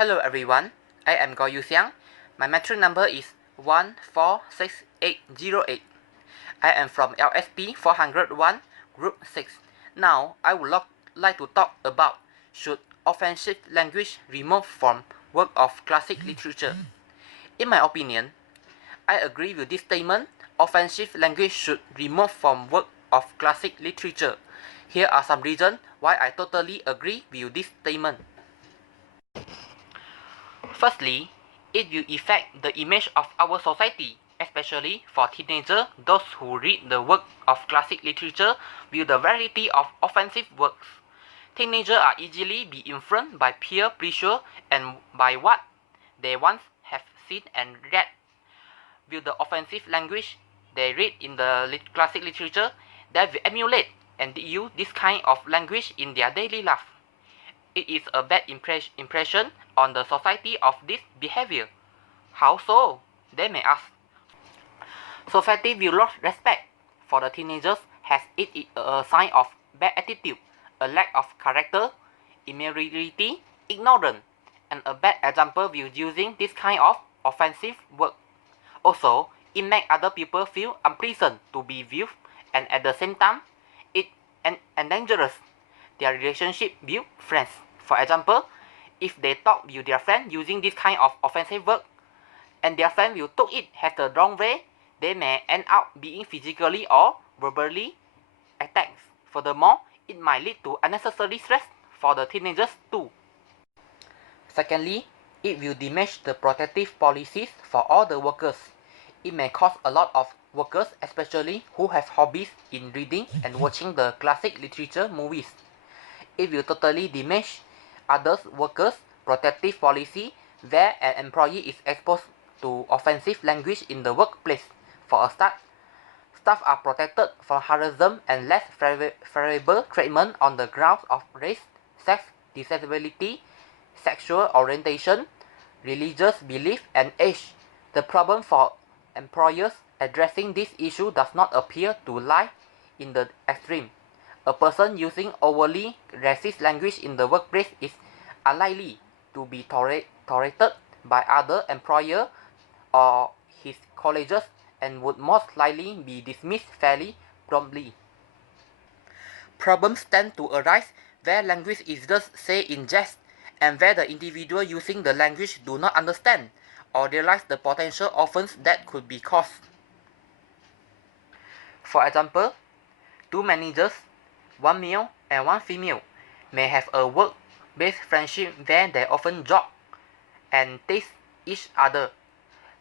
Hello everyone, I am Seang. My metric number is 146808. I am from LSP 401, Group 6. Now, I would like to talk about should offensive language removed from work of classic literature. In my opinion, I agree with this statement. Offensive language should remove from work of classic literature. Here are some reasons why I totally agree with this statement. Firstly, it will affect the image of our society, especially for teenagers, those who read the work of classic literature with the variety of offensive works. Teenagers are easily be influenced by peer pressure and by what they once have seen and read. With the offensive language they read in the classic literature, they will emulate and use this kind of language in their daily life. It is a bad impression on the society of this behavior. How so? They may ask. Society will lose respect for the teenagers as it is a sign of bad attitude, a lack of character, immaturity, ignorance, and a bad example with using this kind of offensive word. Also, it makes other people feel unpleasant to be with, and at the same time, it endangers their relationship with friends. For example, if they talk with their friend using this kind of offensive word, and their friend will take it as the wrong way, they may end up being physically or verbally attacked. Furthermore, it might lead to unnecessary stress for the teenagers too. Secondly, it will diminish the protective policies for all the workers. It may cause a lot of workers, especially who have hobbies in reading and watching the classic literature movies. It will totally diminish others workers' protective policy where an employee is exposed to offensive language in the workplace. For a start, staff are protected from harassment and less favorable treatment on the grounds of race, sex, disability, sexual orientation, religious belief, and age. The problem for employers addressing this issue does not appear to lie in the extreme. A person using overly racist language in the workplace is unlikely to be tolerated by other employers or his colleagues and would most likely be dismissed fairly promptly. Problems tend to arise where language is just said in jest and where the individual using the language do not understand or realize the potential offense that could be caused. For example, two managers, one male and one female, may have a work-based friendship where they often joke and tease each other.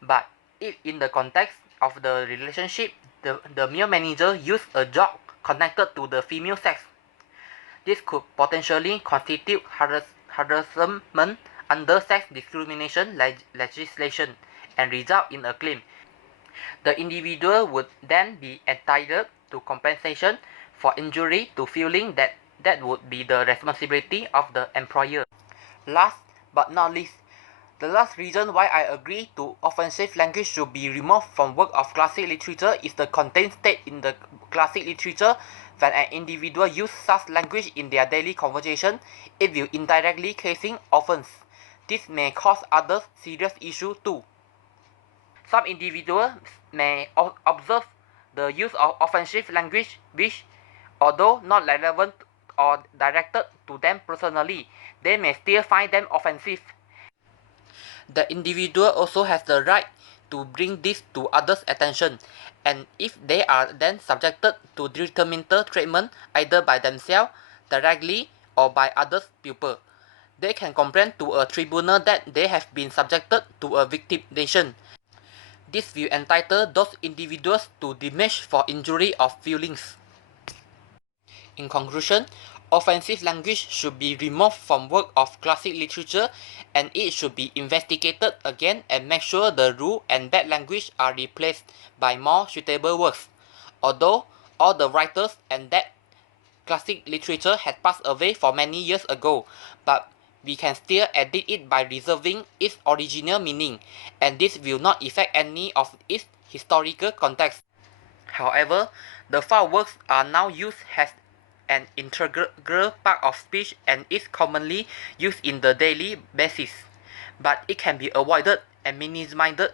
But if in the context of the relationship, the male manager used a joke connected to the female sex, this could potentially constitute harassment under sex discrimination legislation and result in a claim. The individual would then be entitled to compensation for injury to feeling that would be the responsibility of the employer. Last but not least, the last reason why I agree to offensive language should be removed from work of classic literature is the content state in the classic literature. When an individual uses such language in their daily conversation, it will indirectly causing offense. This may cause other serious issues too. Some individuals may observe the use of offensive language which, although not relevant or directed to them personally, they may still find them offensive. The individual also has the right to bring this to others' attention, and if they are then subjected to detrimental treatment either by themselves, directly, or by others' pupils, they can complain to a tribunal that they have been subjected to a victimization. This will entitle those individuals to damage for injury of feelings. In conclusion, offensive language should be removed from work of classic literature and it should be investigated again and make sure the rude and bad language are replaced by more suitable words. Although all the writers and that classic literature had passed away for many years ago, but we can still edit it by reserving its original meaning, and this will not affect any of its historical context. However, the foul words are now used as an integral part of speech and is commonly used in the daily basis. but it can be avoided and minimized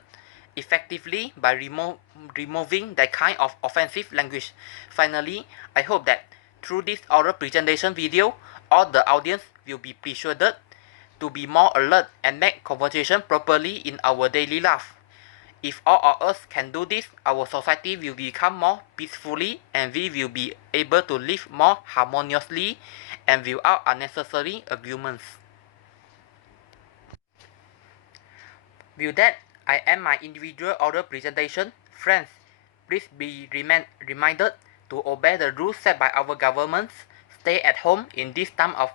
effectively by removing that kind of offensive language. Finally, I hope that through this oral presentation video, all the audience will be persuaded to be more alert and make conversation properly in our daily life. If all of us can do this, our society will become more peacefully and we will be able to live more harmoniously and without unnecessary arguments. With that, I end my individual oral presentation. Friends, please be reminded to obey the rules set by our governments. Stay at home in this time of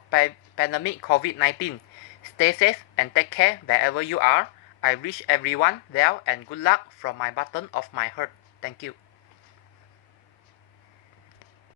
pandemic COVID-19. Stay safe and take care wherever you are. I wish everyone well and good luck from my bottom of my heart. Thank you.